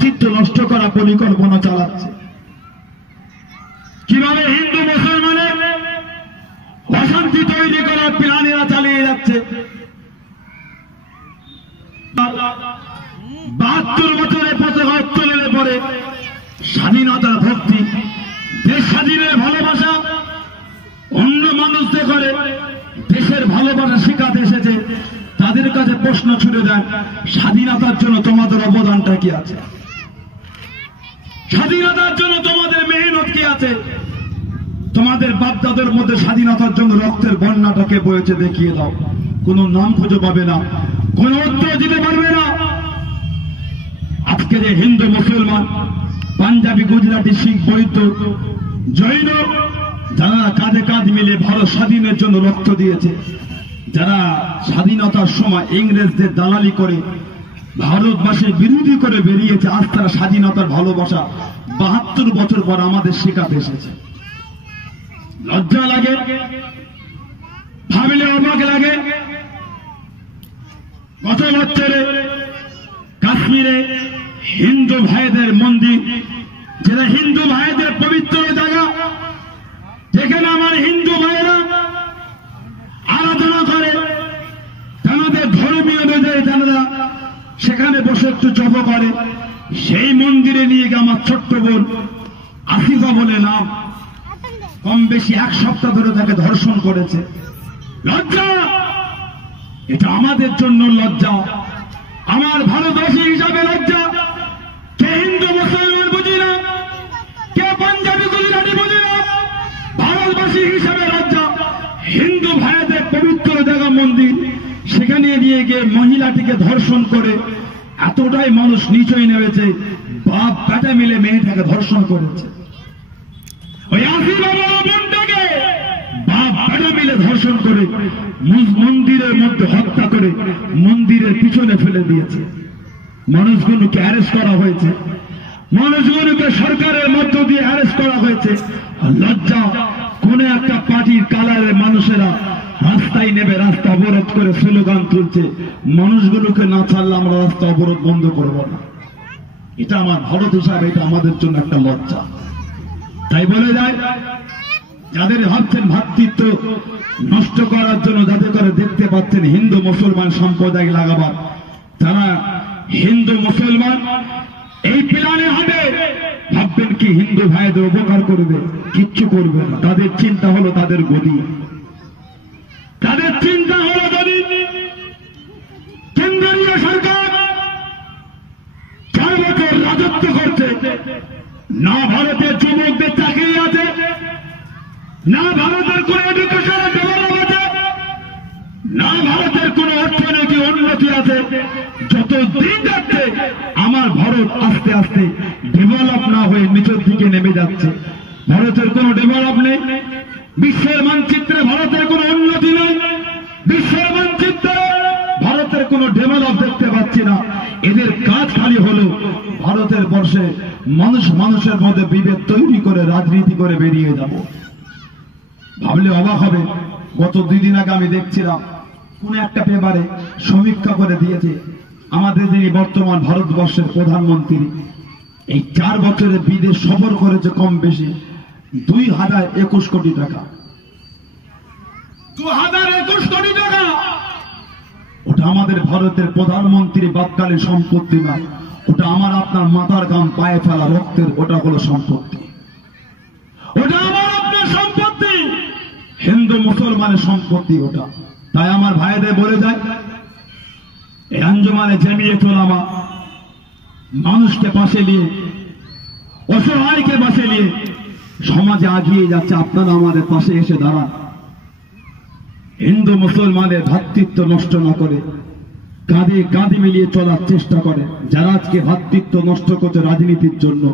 ভ্রাতৃত্ব নষ্ট করা পরিকল্পনা চালাচ্ছে। কিভাবে হিন্দু মুসলমানের অশান্তি তৈরি করার প্ল্যান এরা চালিয়ে যাচ্ছে। 72 বছরের পতাকা উত্তোলনের পরে স্বাধীনতার ভক্তি, দেশ স্বাধীনের ভালোবাসা অন্য মানুষদের করে দেশের ভালোবাসা শেখাতে এসেছে। তাদের কাছে প্রশ্ন ছুড়ে দেন, স্বাধীনতার জন্য তোমাদের অবদানটা কি আছে? স্বাধীনতার জন্য তোমাদের মেহনত কি আছে? তোমাদের বাপদাদের মধ্যে স্বাধীনতার জন্য রক্তের বন্যাটাকে বয়েছে, দেখিয়ে দাও। কোন নাম খুঁজে পাবে না, কোন উত্তর দিতে পারবে না। আজকে যে হিন্দু মুসলমান, পাঞ্জাবি, গুজরাটি, শিখ, বৌদ্ধ, জৈন, যারা কাঁধে কাঁধ মিলে ভারত স্বাধীনের জন্য রক্ত দিয়েছে, যারা স্বাধীনতার সময় ইংরেজদের দালালি করে ভারতবাসীর বিরোধী করে বেরিয়েছে, আজ তারা স্বাধীনতার ভালোবাসা 72 বছর পর আমাদের শেখাতে এসেছে। লজ্জা লাগে, ভাবলে অবাক লাগে। গত বছরে কাশ্মীরে হিন্দু ভাইদের মন্দির, যেটা হিন্দু ভাইদের পবিত্র জায়গা, যেখানে আমার হিন্দু ভাইরা আরাধনা করে, তাদের ধর্মীয় অনুযায়ী তারা সেখানে বসে একটু জপ করে। সেই মন্দিরে নিয়ে গিয়ে আমার ছোট্ট বোন আসিফা বলে নাম, কম বেশি 1 সপ্তাহ ধরে তাকে ধর্ষণ করেছে। লজ্জা! এটা আমাদের জন্য লজ্জা, আমার ভারতবাসী হিসাবে লজ্জা। কে হিন্দু মুসলমান বুঝি না, কে পাঞ্জাবি গুজরাটি বুঝি না, ভারতবাসী হিসাবে লজ্জা। হিন্দু ভাইদের পবিত্র জায়গা মন্দির, সেখানে নিয়ে গিয়ে মহিলাটিকে ধর্ষণ করে এতটাই মানুষ নিচই নেমেছে, বাপ বেটা মিলে মেয়েটাকে ধর্ষণ করেছে। ওই আসিফা বোনটাকে বাপ বেটা মিলে ধর্ষণ করে মন্দিরের মধ্যে হত্যা করে মন্দিরের পিছনে ফেলে দিয়েছে। মানুষগুলোকে অ্যারেস্ট করা হয়েছে, মানুষগুলোকে সরকারের মধ্য দিয়ে অ্যারেস্ট করা হয়েছে। লজ্জা! কোন একটা পার্টির কালারের মানুষেরা রাস্তায় নেবে, রাস্তা অবরোধ করে স্লোগান তুলছে, মানুষগুলোকে না ছাড়লে আমরা রাস্তা অবরোধ বন্ধ করব না। এটা আমার ভারত হিসাবে এটা আমাদের জন্য একটা লজ্জা। তাই বলে যায়, যাদের ভাবছেন ভ্রাতৃত্ব নষ্ট করার জন্য, যাদের করে দেখতে পাচ্ছেন হিন্দু মুসলমান সাম্প্রদায়িক লাগাবার, তারা হিন্দু মুসলমান এই প্ল্যানে হবে, ভাববেন কি হিন্দু ভাইদের উপকার করবে? কিচ্ছু করবে না। তাদের চিন্তা হলো তাদের গদি, তাদের চিন্তা হলো গদি। কেন্দ্রীয় সরকার 4 বছর রাজত্ব করছে, না ভারতের যুবকদের চাকরি আছে, না ভারতের কোন এডুকেশন ডেভেলপ আছে, না ভারতের কোন অর্থনৈতিক উন্নতি আছে। যত দিন যাচ্ছে আমার ভারত আস্তে আস্তে ডেভেলপ না হয়ে নিচের দিকে নেমে যাচ্ছে। ভারতের কোন ডেভেলপ নেই, বিশ্বের মানচিত্রে ভারতের কোন উন্নতি নেই, বিশ্বের মানচিত্রে ভারতের কোন ডেভেলপ দেখতে পাচ্ছি না। এদের কাজ খালি হলো ভারতের বর্ষে মানুষের মধ্যে বিভেদ তৈরি করে রাজনীতি করে বেরিয়ে যাব। ভাবলে অবাক হবে, গত 2 দিন আগে আমি দেখছিলাম কোন একটা পেপারে সমীক্ষা করে দিয়েছে, আমাদের যিনি বর্তমান ভারতবর্ষের প্রধানমন্ত্রী এই 4 বছরে বিদেশ সফর করেছে কম বেশি 2021 কোটি টাকা। 2021 কোটি টাকা! ওটা আমাদের ভারতের প্রধানমন্ত্রী বাপকালীন সম্পত্তি না, ওটা আমার আপনার মাথার ঘাম পায়ে ফেলা রক্তের, ওটা হলো সম্পত্তি, ওটা আমার আপনার সম্পত্তি, হিন্দু মুসলমানের সম্পত্তি ওটা। তাই আমার ভাইদের বলে যায়, এই আঞ্জুমানে জামিয়াত উলামা মানুষকে পাশে নিয়ে, অসহায়কে পাশে নিয়ে সমাজে আগিয়ে যাচ্ছে। আপনারা আমাদের পাশে এসে দাঁড়ান, হিন্দু মুসলমানের ভ্রাতৃত্ব নষ্ট না করে কাঁধে কাঁধ মিলিয়ে চলার চেষ্টা করে। যারা আজকে ভ্রাতৃত্ব নষ্ট করছে রাজনীতির জন্য,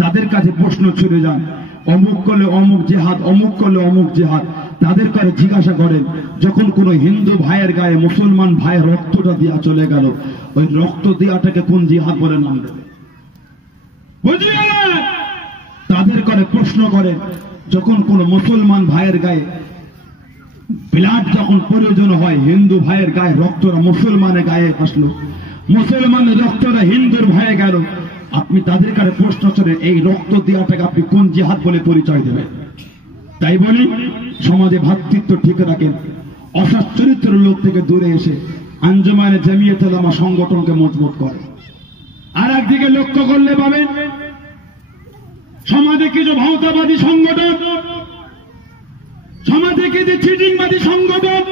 তাদের কাছে প্রশ্ন ছুড়ে যান, অমুক করলে অমুক জেহাদ, অমুক করলে অমুক জেহাদ। তাদের কাছে জিজ্ঞাসা করেন, যখন কোন হিন্দু ভাইয়ের গায়ে মুসলমান ভাইয়ের রক্তটা দিয়া চলে গেল, ওই রক্ত দেওয়াটাকে কোন জিহাদ বলে নাম দেবে? বুঝলেন? তাদের কাছে প্রশ্ন করেন, যখন কোন মুসলমান ভাইয়ের গায়ে ব্লাড যখন প্রয়োজন হয়, হিন্দু ভাইয়ের গায়ে রক্তরা মুসলমানের গায়ে আসলো, মুসলমানের রক্তরা হিন্দুর ভাইয়ে গেল, আপনি তাদের কাছে প্রশ্ন করেন, এই রক্ত দেওয়াটাকে আপনি কোন জিহাদ বলে পরিচয় দেবেন? তাই বলি, সমাজে ভ্রাতৃত্ব ঠিক রাখেন, অসৎ চরিত্রের লোক থেকে দূরে এসে আঞ্জুমানে জামিয়াতুল উলামা সংগঠনকে মজবুত করে। আর একদিকে লক্ষ্য করলে পাবেন সমাজে কিছু ভাওতাবাদী সংগঠন, সমাজে কিছু চিটিংবাদী সংগঠন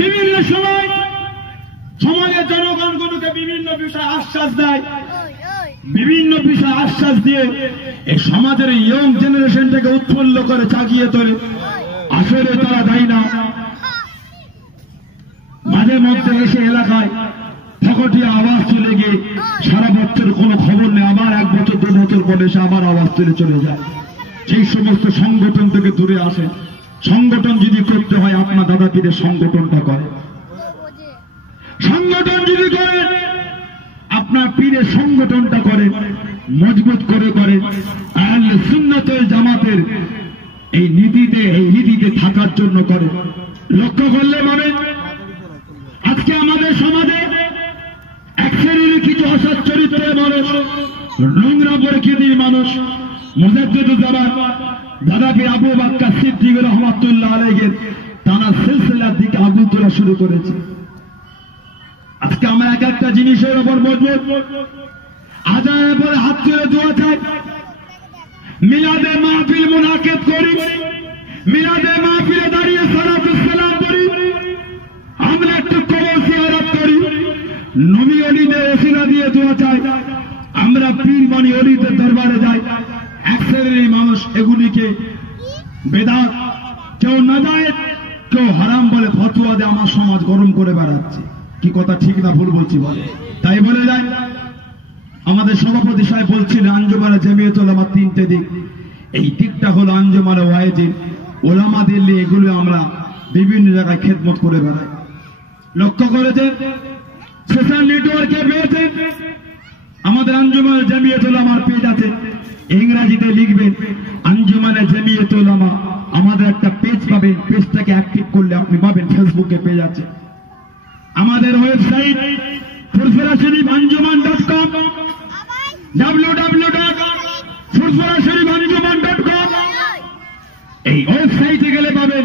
বিভিন্ন সময় সমাজের জনগণগুলোকে বিভিন্ন বিষয়ে আশ্বাস দেয়, বিভিন্ন বিষয়ে আশ্বাস দিয়ে এই সমাজের ইয়ং জেনারেশনটাকে উৎফুল্ল করে জাগিয়ে তোলে। আসলে তারা দেয় না, মাঝে মধ্যে এসে এলাকায় ফকটিয়া আওয়াজ তুলে গিয়ে সারা বছর কোনো খবর নেই, আবার 1 বছর 2 বছর পরে এসে আবার আওয়াজ তুলে চলে যায়। সেই সমস্ত সংগঠন থেকে দূরে আসে। সংগঠন যদি করতে হয় আপনার দাদা পীরের সংগঠনটা করে, সংগঠন যদি করে আপনার পীরের সংগঠনটা করে মজবুত করে আহলে সুন্নাত ওয়াল জামাতের এই নীতিতে থাকার জন্য করে। লক্ষ্য করলে মানে আজকে আমাদের সমাজে এক শ্রেণীর কিছু অসৎ চরিত্রের মানুষ, নোংরা প্রকৃতির মানুষ মুজাদ্দিদুজ্জামান দাদা পীর আবু বকর সিদ্দিক রাহমাতুল্লাহ আলাইহির টানা সিলসিলার দিকে আগুন তোলা শুরু করেছে। আজকে আমরা এক একটা জিনিসের উপর মজবুত, আজানের পরে হাত তুলে দোয়া চাই, মিলাদে মাহফিল মুনাকিদ করি, মিলাদে মাহফিলে দাঁড়িয়ে সালাতুস সালাম করি, আমরা একটু কবর জিয়ারত করি, নবী ওলিদের ওসিলা দিয়ে দোয়া চাই, আমরা পীর মনি ওলিদের দরবারে যাই। এক শ্রেণীর মানুষ এগুলিকে বেদাত, কেউ নাজায়েজ, কেউ হারাম বলে ফতোয়া দিয়ে আমার সমাজ গরম করে বেড়াচ্ছে। কি কথা ঠিক না ভুল বলছি বলে? তাই বলে যায়। আমাদের সভাপতি সাহেব বলছিলেন আঞ্জুমানে জামিয়াতুল উলামা 3টে দিক। এই দিকটা হলো আঞ্জুমানে ওয়াইজিন ওলামাদের নিয়ে এগুলো আমরা বিভিন্ন জায়গায় খেদমত করে বেড়াই। লক্ষ্য করেছেন সোশ্যাল নেটওয়ার্কে পেয়েছে আমাদের আঞ্জুমানে জামিয়াতুল উলামার পেজ আছে, ইংরেজিতে লিখবেন আঞ্জুমানে জামিয়াতুল উলামা, আমাদের একটা পেজ পাবেন। পেজটাকে অ্যাক্টিভ করলে আপনি পাবেন ফেসবুকে পেজ আছে। আমাদের ওয়েবসাইট ফুরফুরাশরীফআঞ্জুমান.com, www.ফুরফুরাশরীফআঞ্জুমান.com। এই ওয়েবসাইটে গেলে পাবেন।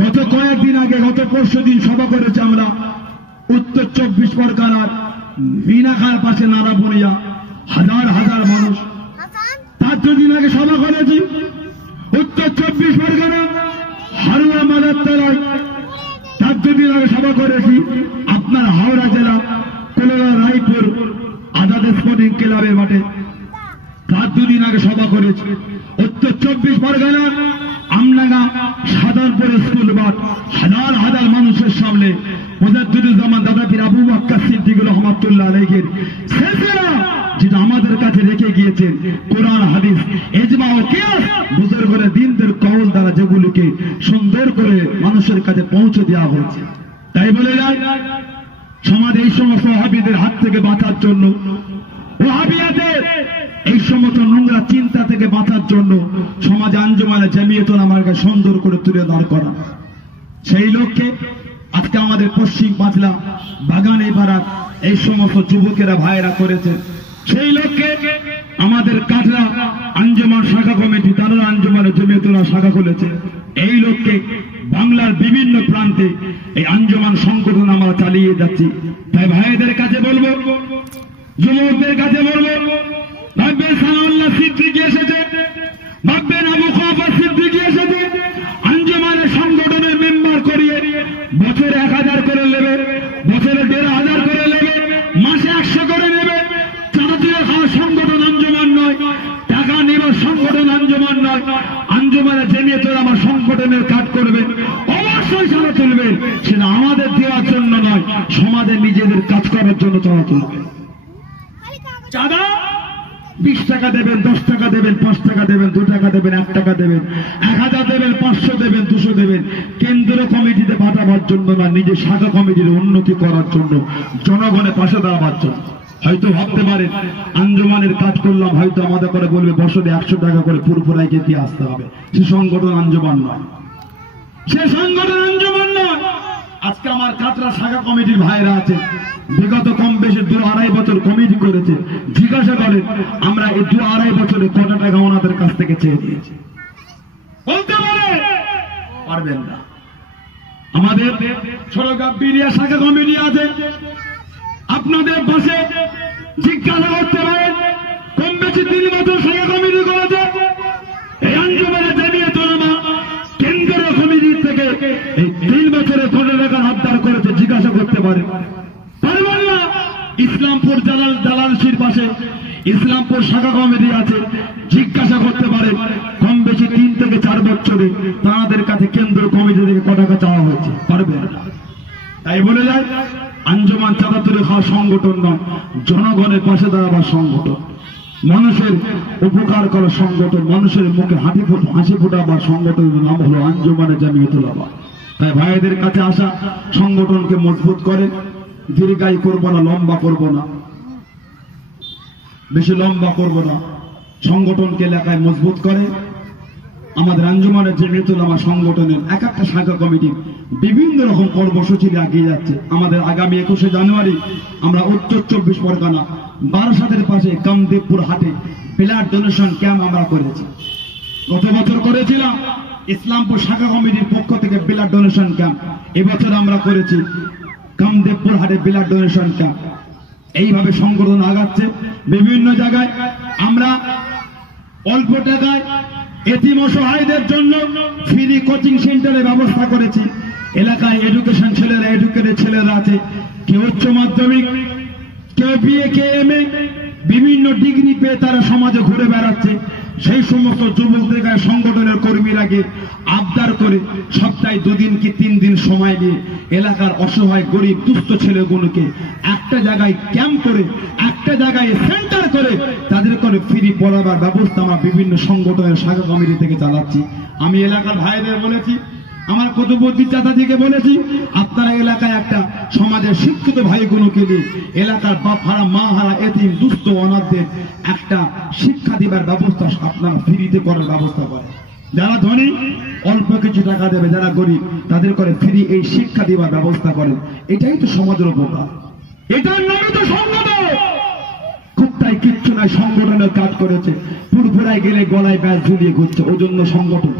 গত কয়েকদিন আগে, গত পরশু দিন সভা করেছে আমরা উত্তর 24 পরগনার মিনাখার পাশে নারাবুনিয়া, হাজার হাজার মানুষ। তার 2 দিন আগে সভা করেছি উত্তর 24 পরগনা হারুয়া মাদারতলায়, তার 2 দিন আগে সভা করেছি আপনার হাওড়া জেলা কলকাতা রায়পুর আজাদ স্পোর্টিং ক্লাবের মাঠে, তার 2 দিন আগে সভা করেছি উত্তর 24 পরগনা আমনাগা সাধারণপুর স্কুল মাঠ, হাজার হাজার মানুষের সামনে মুজাদ্দিদুজ্জামান দাদা পীর আবু বকর সিদ্দিক রাহমাতুল্লাহ আলাইহির সিলসিলা যেটা আমাদের কাছে রেখে গিয়েছেন, কোরআন হাদিস ইজমা ও কিয়াস বুজুর্গদের দ্বীনদের কওল দ্বারা যেগুলোকে সুন্দর করে মানুষের কাছে পৌঁছে দেওয়া হয়েছে। তাই বলে যায় সমাজে এই সমস্ত ওয়াহাবিদের হাত থেকে বাঁচার জন্য, ওয়াহাবিয়াদের এই সমস্ত নোংরা চিন্তা থেকে বাঁচার জন্য সমাজে আঞ্জুমানে জামিয়াতুল উলামাকে সুন্দর করে তুলে দাঁড় করা। সেই লক্ষ্যে আজকে আমাদের পশ্চিম পাঁচলা বাগানে পাড়ার এই সমস্ত যুবকেরা ভাইয়েরা করেছে। সেই লক্ষ্যে আমাদের কাটরা আঞ্জুমান শাখা কমিটি, তারা আঞ্জুমানে জামিয়াতুল উলামা শাখা খুলেছে। এই লক্ষ্যে বাংলার বিভিন্ন প্রান্তে এই আঞ্জুমান সংগঠন আমরা চালিয়ে যাচ্ছি। তাই ভাইদের কাছে বলবো, যুবকদের কাছে বলবো, ভাববেন সানাউল্লাহ সিদ্দিকী এসেছে, ভাববেন আবু খাফা সিদ্দিকী এসেছে, আঞ্জুমানের সংগঠনের মেম্বার করিয়ে বছরে 1000 করে নেবে, বছরে 1500 করে নেবে, মাসে 100 করে নেবে। চাঁদা দিয়ে খাওয়ার সংগঠন আঞ্জুমান নয়, টাকা নেবার সংগঠন আঞ্জুমান নয়। আঞ্জুমানে জামিয়াতুল উলামা সংগঠনের কাজ করবেন, অবশ্যই চাঁদা তুলবেন, সেটা আমাদের দেওয়ার জন্য নয়, সমাজের নিজেদের কাজ করার জন্য চাঁদা তুলবেন। চাঁদা 20 টাকা দেবেন, 10 টাকা দেবেন, 5 টাকা দেবেন, 2 টাকা দেবেন, 1 টাকা দেবেন, 1000 দেবেন, 500 দেবেন, 200 দেবেন, কেন্দ্র কমিটিতে পাঠাবার জন্য না, নিজের শাখা কমিটির উন্নতি করার জন্য, জনগণের পাশে দাঁড়াবার জন্য। হয়তো ভাবতে পারেন আঞ্জুমানের কাজ করলাম, হয়তো আমাদের করে বলবে বছরে 100 টাকা করে পুরপুরায় গিয়ে দিয়ে আসতে হবে। সে সংগঠন আঞ্জুমান নয়, সে সংগঠন আঞ্জুমান নয়। আজকে আমার কাটরা শাখা কমিটির ভাইরা আছে, বিগত কম বেশি 2-2.5 বছর কমিটি করেছে। জিজ্ঞাসা করেন আমরা এই 2-2.5 বছরে কত টাকা ওনাদের কাছ থেকে চেয়ে দিয়েছি? বলতে পারবেন না। আমাদের ছোটগাঁ বিরিয়া শাখা কমিটি আছে, আপনাদের পাশে জিজ্ঞাসা করতে পারেন, কম বেশি 3 বছর শাখা কমিটি করেছে। এই আঞ্জুমানে জামিয়াত উলামা কেন্দ্রীয় কমিটি থেকে এই 3 বছরে কত টাকা আবদার করেছে? জিজ্ঞাসা করতে পারেন। পারবেন না? ইসলামপুর জালালশির পাশে ইসলামপুর শাখা কমিটি আছে, জিজ্ঞাসা করতে পারে কম বেশি 3 থেকে 4 বছরে তাদের কাছে কেন্দ্র কমিটি থেকে কত টাকা চাওয়া হয়েছে? পারবে না। তাই বলে যায় আঞ্জুমান চাঁদা তুলে খাওয়া সংগঠন নয়, জনগণের পাশে দাঁড়াবার সংগঠন, মানুষের উপকার করা সংগঠন, মানুষের মুখে হাসি ফোটাবার সংগঠনের নাম হলো আঞ্জুমানে জামিয়াত উলামা। তাই ভাইদের কাছে আসা সংগঠনকে মজবুত করে, দীর্ঘায়ী করব না, লম্বা করব না, বেশি লম্বা করব না, সংগঠনকে এলাকায় মজবুত করে। আমাদের আঞ্জুমানে জামিয়াত উলামা সংগঠনের এক একটা শাখা কমিটি বিভিন্ন রকম কর্মসূচি এগিয়ে যাচ্ছে। আমাদের আগামী 21শে জানুয়ারি আমরা উত্তর 24 পরগনা বারাসাতের পাশে কামদেবপুর হাটে ব্লাড ডোনেশন ক্যাম্প আমরা করেছি। গত বছর করেছিলাম ইসলামপুর শাখা কমিটির পক্ষ থেকে ব্লাড ডোনেশন ক্যাম্প, এবছর আমরা করেছি কামদেবপুর হাটে ব্লাড ডোনেশন ক্যাম্প। এইভাবে সংগঠন আগাচ্ছে। বিভিন্ন জায়গায় আমরা অল্প টাকায় এতিম অসহায়দের জন্য ফ্রি কোচিং সেন্টারের ব্যবস্থা করেছি। এলাকায় এডুকেশন ছেলেরা, এডুকেটেড ছেলেরা আছে, কেউ উচ্চ মাধ্যমিক, কেউ বিএ, কে এমএ, বিভিন্ন ডিগ্রি পেয়ে তারা সমাজে ঘুরে বেড়াচ্ছে। সেই সমস্ত যুবকদের গায়ে সংগঠনের কর্মীরা গিয়ে আবদার করে সপ্তাহে 2 দিন কি 3 দিন সময় নিয়ে এলাকার অসহায় গরিব দুস্থ ছেলেগুলোকে একটা জায়গায় ক্যাম্প করে, একটা জায়গায় সেন্টার করে তাদের করে ফ্রি পড়াবার ব্যবস্থা আমরা বিভিন্ন সংগঠনের শাখা কমিটি থেকে চালাচ্ছি। আমি এলাকার ভাইদের বলেছি, আমার কুতুবউদ্দিন চাচাজিকে বলেছি, আপনারা এলাকায় একটা সমাজের শিক্ষিত ভাইগুলোকে নিয়ে এলাকার বাপ হারা, মা হারা, এতিম, দুস্থ, অনাথদের একটা শিক্ষা দিবার ব্যবস্থা আপনারা ফ্রিতে করার ব্যবস্থা করেন। যারা ধনী অল্প কিছু টাকা দেবে, যারা গরিব তাদের করে ফ্রি এই শিক্ষা দিবার ব্যবস্থা করেন। এটাই তো সমাজের উপকার, এটার নামে তো সংগঠন। কুত্তায় কিচ্ছু নাই, সংগঠনের কাজ করেছে। পুরপুরায় গেলে গলায় ব্যাস ঝুলিয়ে ঘুরছে, ওই জন্য সংগঠন।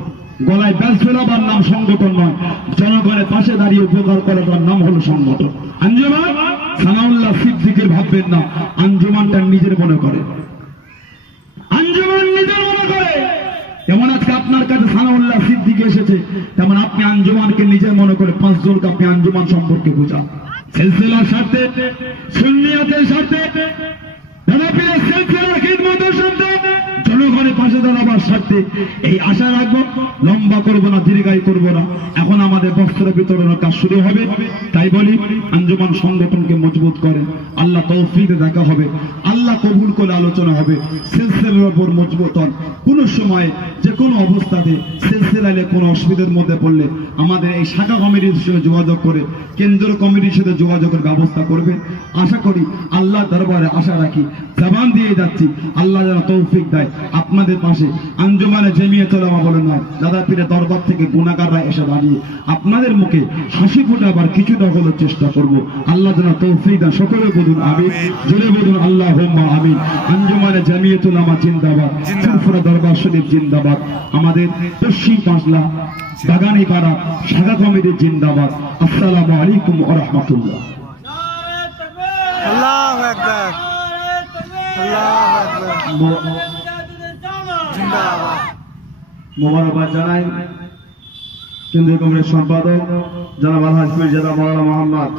গলায় ব্যাস ঝোলাবার নাম সংগঠন নয়, জনগণের পাশে দাঁড়িয়ে উপকার করার নাম হলো সংগঠন। আঞ্জুমান সানাউল্লাহ সিদ্দিকের ভাববেন না, আঞ্জুমানটা নিজের মনে করে, আঞ্জুমান নিজের মনে করে। যেমন আজকে আপনার কাছে সানাউল্লাহ সিদ্দিক এসেছে, তেমন আপনি আঞ্জুমানকে নিজের মনে করে 5 জনকে আপনি আঞ্জুমান সম্পর্কে বোঝান। সিলসিলার স্বার্থে, সুন্নিয়াতের স্বার্থে, জনপ্রিয় সিলসিলার খিদমতের স্বার্থে, জনগণের পাশে দাঁড়াবার স্বার্থে এই আশা রাখবো। লম্বা করব না, দীর্ঘায়ী করব না। এখন আমাদের বস্ত্র বিতরণের কাজ শুরু হবে। তাই বলি আঞ্জুমান সংগঠনকে মজবুত করেন, আল্লাহ তৌফিক দেখা হবে, আল্লাহ কবুল করে আলোচনা হবে। সিলসিলার উপর মজবুত হন। কোন সময়ে যে কোনো অবস্থাতে সিলসিলায় কোনো অসুবিধার মধ্যে পড়লে আমাদের এই শাখা কমিটির সঙ্গে যোগাযোগ করে কেন্দ্র কমিটির সাথে যোগাযোগের ব্যবস্থা করবে। আশা করি আল্লাহ দরবারে আশা রাখি, জবান দিয়ে যাচ্ছি, আল্লাহ যেন তৌফিক দেয় আপনাদের পাশে। আঞ্জুমানে জামিয়াত উলামা বলে নয়, দাদা পীরের দরবার থেকে গুনাহগাররা এসে দাঁড়িয়ে আপনাদের মুখে হাসি ফোটাবার কিছুটা হলো চেষ্টা করব। আল্লাহ যেন তৌফিক দেন। সকলে বলুন আমিন, জোরে বলুন আল্লাহুম্মা আমিন। আঞ্জুমানে জামিয়াত উলামা জিন্দাবাদ, ফুরফুরা দরবার শরীফ জিন্দাবাদ। আমাদের পশ্চিম পাঁচলা বাগানীপাড়া শাখা কমিটি জিন্দাবাদ। আসসালামু আলাইকুম ওয়া রাহমাতুল্লাহ। আল্লাহু আকবার, আল্লাহু আকবার, জিন্দাবাদ। মোবারকবাদ জানাই কেন্দ্রীয় কমিটির সম্পাদক জনাব আলহাজ মির্জা মাওলানা মোহাম্মদ